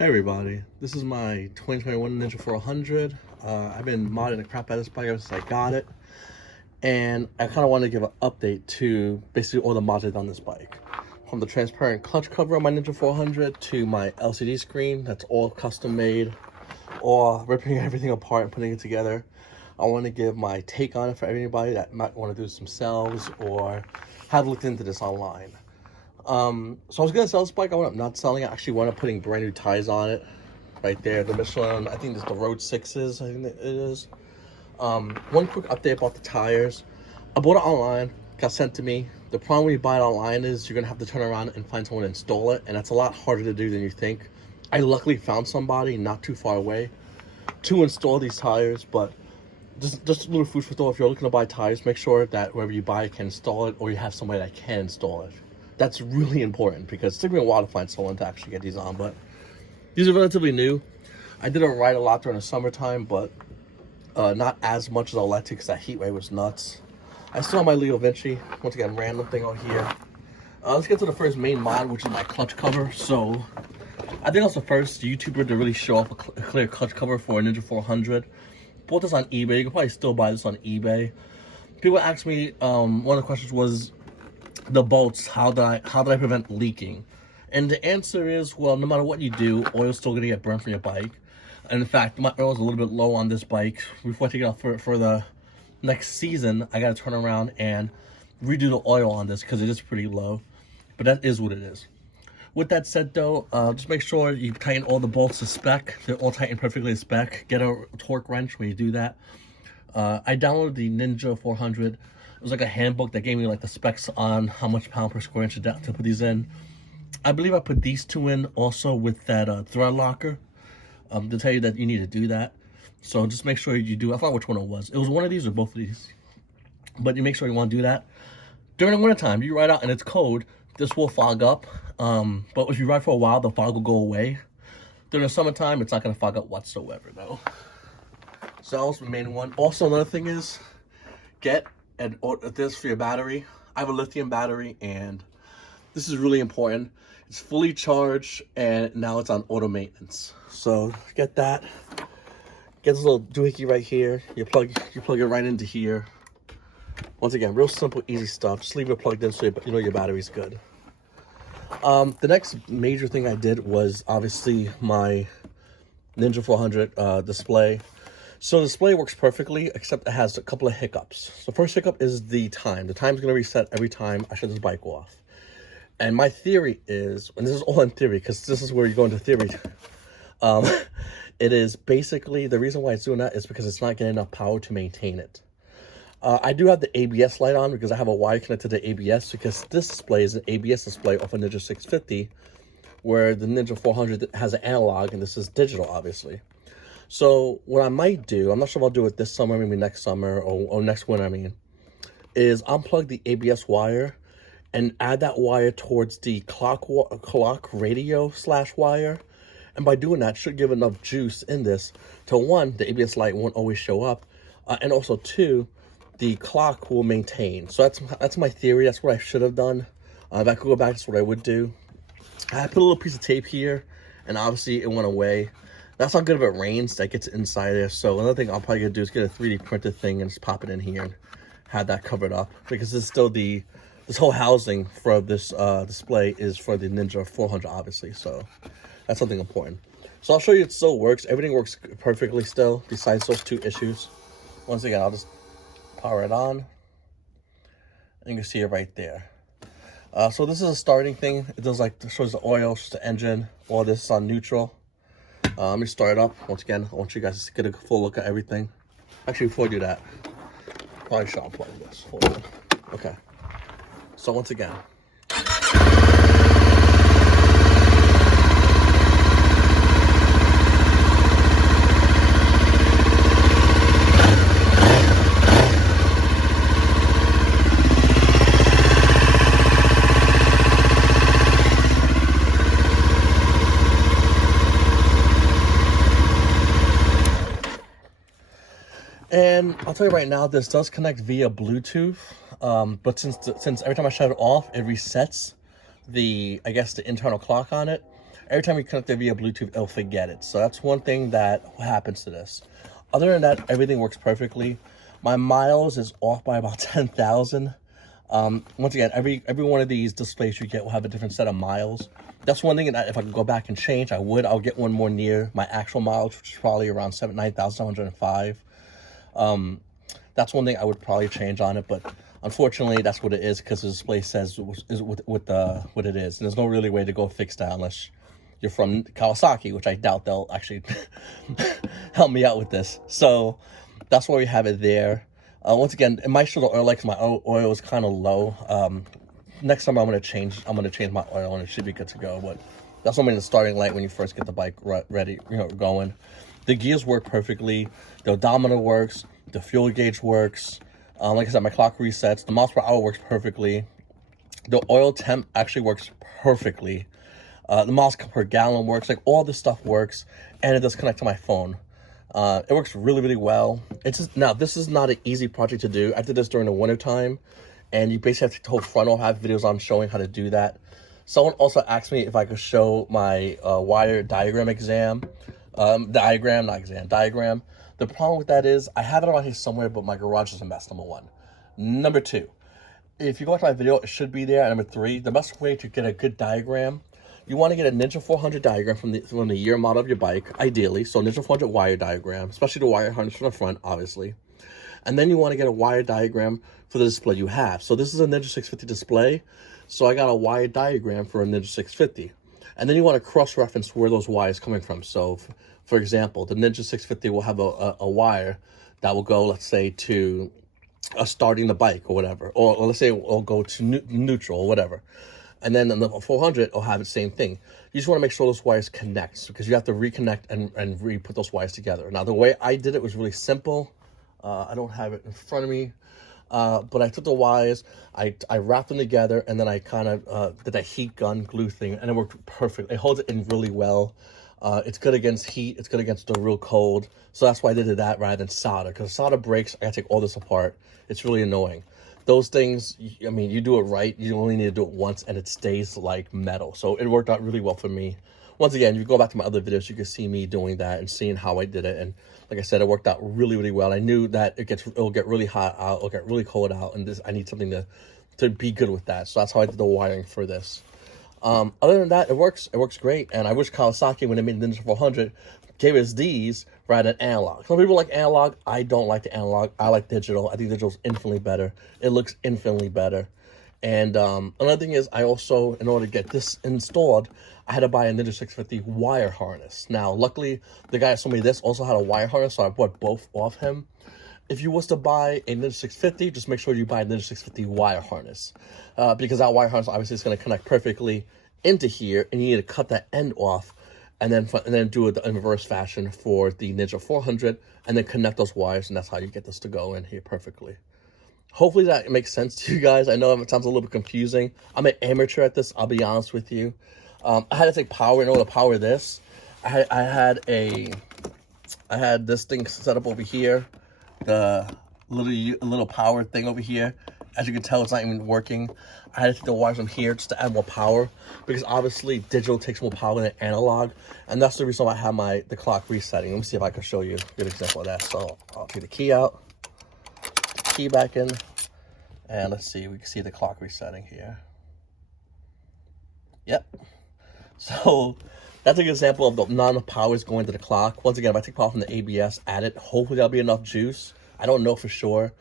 Hey everybody, this is my 2021 Ninja 400. I've been modding the crap out of this bike ever since I got it, and I kind of want to give an update to basically all the mods I've done on this bike. From the transparent clutch cover on my Ninja 400 to my LCD screen that's all custom made, or ripping everything apart and putting it together. I want to give my take on it for anybody that might want to do this themselves or have looked into this online. So I was gonna sell this bike. I wound up not selling it. I actually wound up putting brand new tires on it. Right there, the Michelin, I think it's the Road 6s, I think it is. One quick update about the tires. I bought it online, got sent to me. The problem when you buy it online is you're gonna have to turn around and find someone to install it, and that's a lot harder to do than you think. I luckily found somebody not too far away to install these tires, but just a little food for thought. If you're looking to buy tires, make sure that whoever you buy can install it, or you have somebody that can install it. That's really important because it took me a while to find someone to actually get these on, but these are relatively new. I did it ride a lot during the summertime, but not as much as I like to because that heat wave was nuts. I still have my Leo Vinci. Once again, random thing out here. Let's get to the first main mod, which is my clutch cover. So I think I was the first YouTuber to really show off a clear clutch cover for a Ninja 400. Bought this on eBay. You can probably still buy this on eBay. People asked me, one of the questions was, the bolts, how did I prevent leaking? And the answer is, well, no matter what you do, oil's still gonna get burned from your bike. And in fact, my oil's a little bit low on this bike. Before I take it out for the next season, I gotta turn around and redo the oil on this because it is pretty low. But that is what it is. With that said though, just make sure you tighten all the bolts to spec. They're all tightened perfectly to spec. Get a torque wrench when you do that. I downloaded the Ninja 400. It was like a handbook that gave me like the specs on how much pound per square inch to put these in. I believe I put these two in also with that thread locker to tell you that you need to do that. So just make sure you do. I forgot which one it was. It was one of these or both of these. But you make sure you want to do that. During the winter time, you ride out and it's cold, this will fog up. But if you ride for a while, the fog will go away. During the summertime, it's not going to fog up whatsoever though. So that was the main one. Also, another thing is, get this for your battery. I have a lithium battery and this is really important. It's fully charged and now it's on auto maintenance. So get that. Get this little doohickey right here. You plug it right into here. Once again, real simple, easy stuff. Just leave it plugged in so you know your battery's good. The next major thing I did was obviously my Ninja 400 display. So the display works perfectly, except it has a couple of hiccups. So first hiccup is the time. The time's gonna reset every time I shut this bike off. And my theory is, and this is all in theory, because this is where you go into theory. It is basically, the reason why it's doing that is because it's not getting enough power to maintain it. I do have the ABS light on because I have a wire connected to ABS, because this display is an ABS display off a Ninja 650, where the Ninja 400 has an analog, and this is digital, obviously. So what I might do, I'm not sure if I'll do it this summer, maybe next summer, or next winter, I mean, is unplug the ABS wire and add that wire towards the clock radio / wire. And by doing that, should give enough juice in this to, one, the ABS light won't always show up, and also two, the clock will maintain. So that's my theory. That's what I should have done. If I could go back, that's what I would do. I put a little piece of tape here, and obviously it went away. That's not good if it rains, that gets inside there. So another thing I'm probably gonna do is get a 3D printed thing and just pop it in here and have that covered up, because it's still this whole housing for this display is for the Ninja 400, obviously. So that's something important. So I'll show you it still works. Everything works perfectly still, besides those two issues. Once again, I'll just power it on, and you can see it right there. So this is a starting thing. It does shows the oil, shows the engine. All this is on neutral. Let me start it up. Once again, I want you guys to get a full look at everything. Actually, before I do that, probably should unplug this. Hold on. Okay. So once again. And I'll tell you right now, this does connect via Bluetooth, but since every time I shut it off, it resets the, I guess, the internal clock on it. every time you connect it via Bluetooth, it'll forget it. So that's one thing that happens to this. Other than that, everything works perfectly. My miles is off by about 10,000. Once again, every one of these displays you get will have a different set of miles. That's one thing that if I could go back and change, I would. I'll get one more near my actual mileage, which is probably around 9,705. That's one thing I would probably change on it, but unfortunately, that's what it is because the display says is what it is. And there's no really way to go fix that unless you're from Kawasaki, which I doubt they'll actually help me out with this. So that's why we have it there. Once again, it might show the oil light because my oil is kind of low. Next time I'm gonna change my oil and it should be good to go. But that's only the starting light when you first get the bike ready, going. The gears work perfectly. The odometer works. The fuel gauge works. Like I said, my clock resets. The miles per hour works perfectly. The oil temp actually works perfectly. The miles per gallon works. Like all this stuff works, and it does connect to my phone. It works really, really well. It's just, now this is not an easy project to do. I did this during the winter time, and you basically have to take the whole frontal. I have videos on showing how to do that. Someone also asked me if I could show my wire diagram exam. Diagram. The problem with that is I have it around here somewhere, but my garage is a mess, number one. Number two, if you go back to my video, it should be there. Number three, the best way to get a good diagram, you want to get a Ninja 400 diagram from the year model of your bike, ideally. So Ninja 400 wire diagram, especially the wire harness from the front, obviously. And then you want to get a wire diagram for the display you have. So this is a Ninja 650 display. So I got a wire diagram for a Ninja 650. And then you want to cross-reference where those wires are coming from. So, for example, the Ninja 650 will have a wire that will go, let's say, to starting the bike or whatever. Or let's say it'll go to neutral or whatever. And then on the 400, it'll have the same thing. You just want to make sure those wires connect because you have to reconnect and re-put those wires together. Now, the way I did it was really simple. I don't have it in front of me. But I took the wires, I wrapped them together, and then I kind of did a heat gun glue thing, and it worked perfect. It holds it in really well. It's good against heat. It's good against the real cold. So that's why I did that rather than solder. Because solder breaks, I gotta take all this apart. It's really annoying. Those things, I mean, you do it right, you only need to do it once, and it stays like metal. So it worked out really well for me. Once again, if you go back to my other videos, you can see me doing that and seeing how I did it. And like I said, it worked out really, really well. I knew that it'll get really hot out, it'll get really cold out, and I need something to be good with that. So that's how I did the wiring for this. Other than that, it works great. And I wish Kawasaki, when they made the Ninja 400, gave us these rather than analog. Some people like analog. I don't like the analog. I like digital. I think digital is infinitely better. It looks infinitely better. And another thing is, I also, in order to get this installed, I had to buy a Ninja 650 wire harness. Now, luckily, the guy that sold me this also had a wire harness, so I bought both off him. If you was to buy a Ninja 650, just make sure you buy a Ninja 650 wire harness. Because that wire harness obviously is going to connect perfectly into here, and you need to cut that end off, and then do it in reverse fashion for the Ninja 400, and then connect those wires, and that's how you get this to go in here perfectly. Hopefully that makes sense to you guys. I know it sounds a little bit confusing. I'm an amateur at this, I'll be honest with you. I had to take power in order to power this. I had this thing set up over here, the little power thing over here. As you can tell, it's not even working. I had to take the wires from here just to add more power, because obviously digital takes more power than analog, and that's the reason why I have the clock resetting. Let me see if I can show you a good example of that. So I'll take the key out, key back in, and let's see, we can see the clock resetting here. Yep. So that's an example of the none of power is going to the clock. Once again, if I take power from the ABS, add it, hopefully that'll be enough juice. I don't know for sure.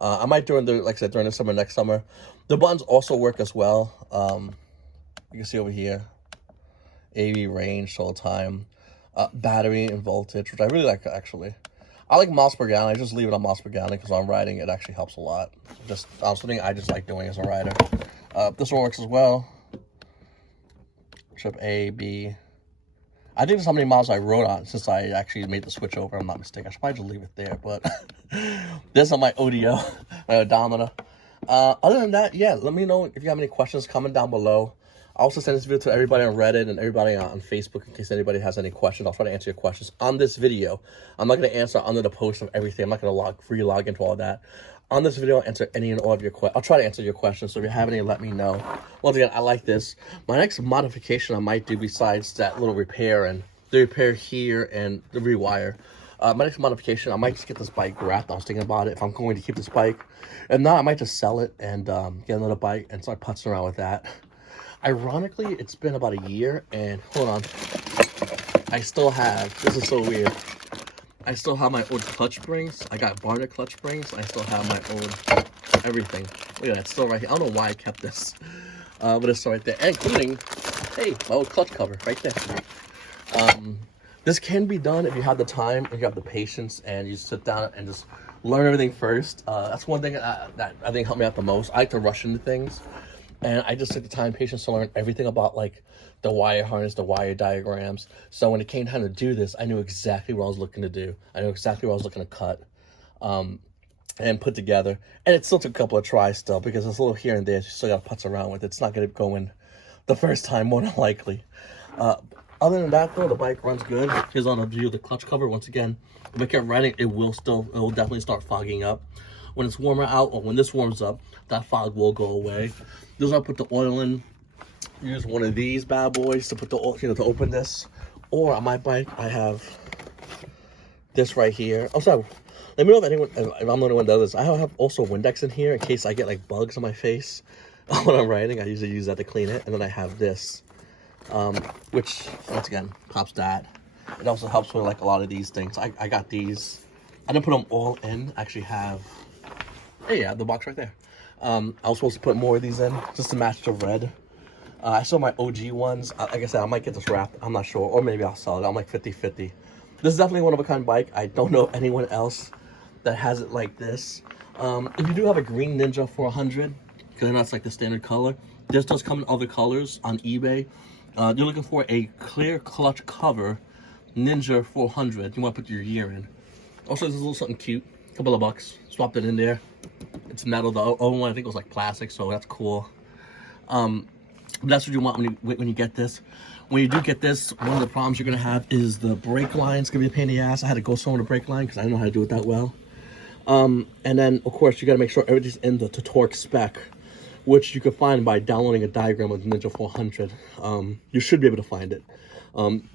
I might during the summer, next summer. The buttons also work as well. You can see over here, AV range, total time, battery and voltage, which I really like actually. I like miles per gallon. I just leave it on miles per gallon because when I'm riding, it actually helps a lot. Just something I just like doing as a rider. This one works as well. Trip A, B. I think that's how many miles I rode on since I actually made the switch over. I'm not mistaken. I should probably just leave it there, but this is my ODO, my odometer. Other than that, yeah, let me know if you have any questions. Comment down below. I'll also send this video to everybody on Reddit and everybody on Facebook in case anybody has any questions. I'll try to answer your questions on this video. I'm not going to answer under the post of everything. I'm not going to re-log into all that. On this video, I'll answer any and all of your questions. I'll try to answer your questions, so if you have any, let me know. Once again, I like this. My next modification I might do besides that little repair and the repair here and the rewire, my next modification, I might just get this bike wrapped. I was thinking about it, if I'm going to keep this bike. If not, I might just sell it and get another bike and start putzing around with that. Ironically, it's been about a year, and hold on, I still have, this is so weird, I still have my old clutch springs. I got barter clutch springs. I still have my old everything. Look at that, it's still right here. I don't know why I kept this, but it's still right there, including, hey, my old clutch cover right there. This can be done if you have the time, if you have the patience, and you sit down and just learn everything first. That's one thing that I think helped me out the most. I like to rush into things, and I just took the time and patience to learn everything about like the wire harness, the wire diagrams. So when it came time to do this, I knew exactly what I was looking to do. I knew exactly what I was looking to cut and put together. And it still took a couple of tries still, because it's a little here and there. You still got to putz around with it. It's not going to go in the first time, more than likely. Other than that, though, the bike runs good. Here's on a view of the clutch cover. Once again, if I kept riding, it will definitely start fogging up. When it's warmer out, or when this warms up, that fog will go away. This is where I put the oil in. Use one of these bad boys to put the oil, to open this. Or on my bike, I have this right here. Oh, sorry. Let me know if anyone, if I'm the only one that does this. I have also Windex in here in case I get like bugs on my face when I'm riding. I usually use that to clean it. And then I have this. Which once again pops that. It also helps with like a lot of these things. I got these. I didn't put them all in. I actually have, hey, yeah, the box right there. I was supposed to put more of these in just to match the red. I saw my OG ones. Like I said, I might get this wrapped. I'm not sure, or maybe I'll sell it. I'm like 50-50. This is definitely one of a kind bike. I don't know anyone else that has it like this. If you do have a green Ninja 400, because that's like the standard color, this does come in other colors on eBay. You're looking for a clear clutch cover Ninja 400. You want to put your year in. Also, there's a little something cute. A couple of bucks. Swapped it in there. It's metal. The other one I think was like plastic, so that's cool. That's what you want when you get this. When you do get this, one of the problems you're gonna have is the brake line. It's gonna be a pain in the ass. I had to go somewhere to brake line because I didn't know how to do it that well. And then of course you gotta make sure everything's in the torque spec, which you can find by downloading a diagram of the Ninja 400. You should be able to find it.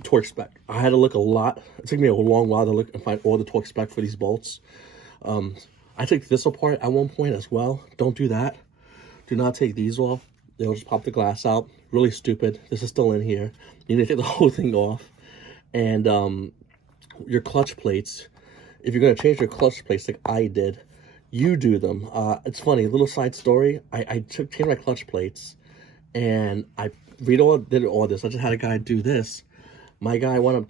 Torque spec. I had to look a lot. It took me a long while to look and find all the torque spec for these bolts. I took this apart at one point as well. Don't do that. Do not take these off. They'll just pop the glass out. Really stupid. This is still in here. You need to take the whole thing off. And your clutch plates, if you're going to change your clutch plates like I did, you do them. It's funny, little side story. I changed my clutch plates, and I did all this. I just had a guy do this. My guy wound up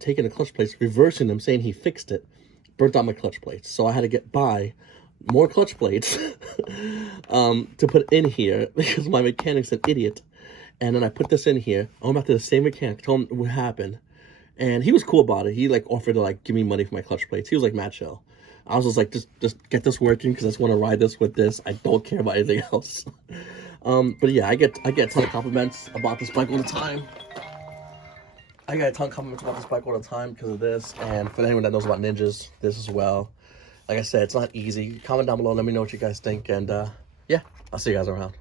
taking the clutch plates, reversing them, saying he fixed it, burnt out my clutch plates. So I had to buy more clutch plates to put in here because my mechanic's an idiot. And then I put this in here. I went back to the same mechanic, told him what happened, and he was cool about it. He like offered to like give me money for my clutch plates. He was like mad chill. I was just like, just get this working because I just want to ride this with this. I don't care about anything else. But yeah, I get a ton of compliments about this bike all the time. I get a ton of compliments about this bike all the time because of this. And for anyone that knows about Ninjas, this as well. Like I said, it's not easy. Comment down below. Let me know what you guys think. And yeah, I'll see you guys around.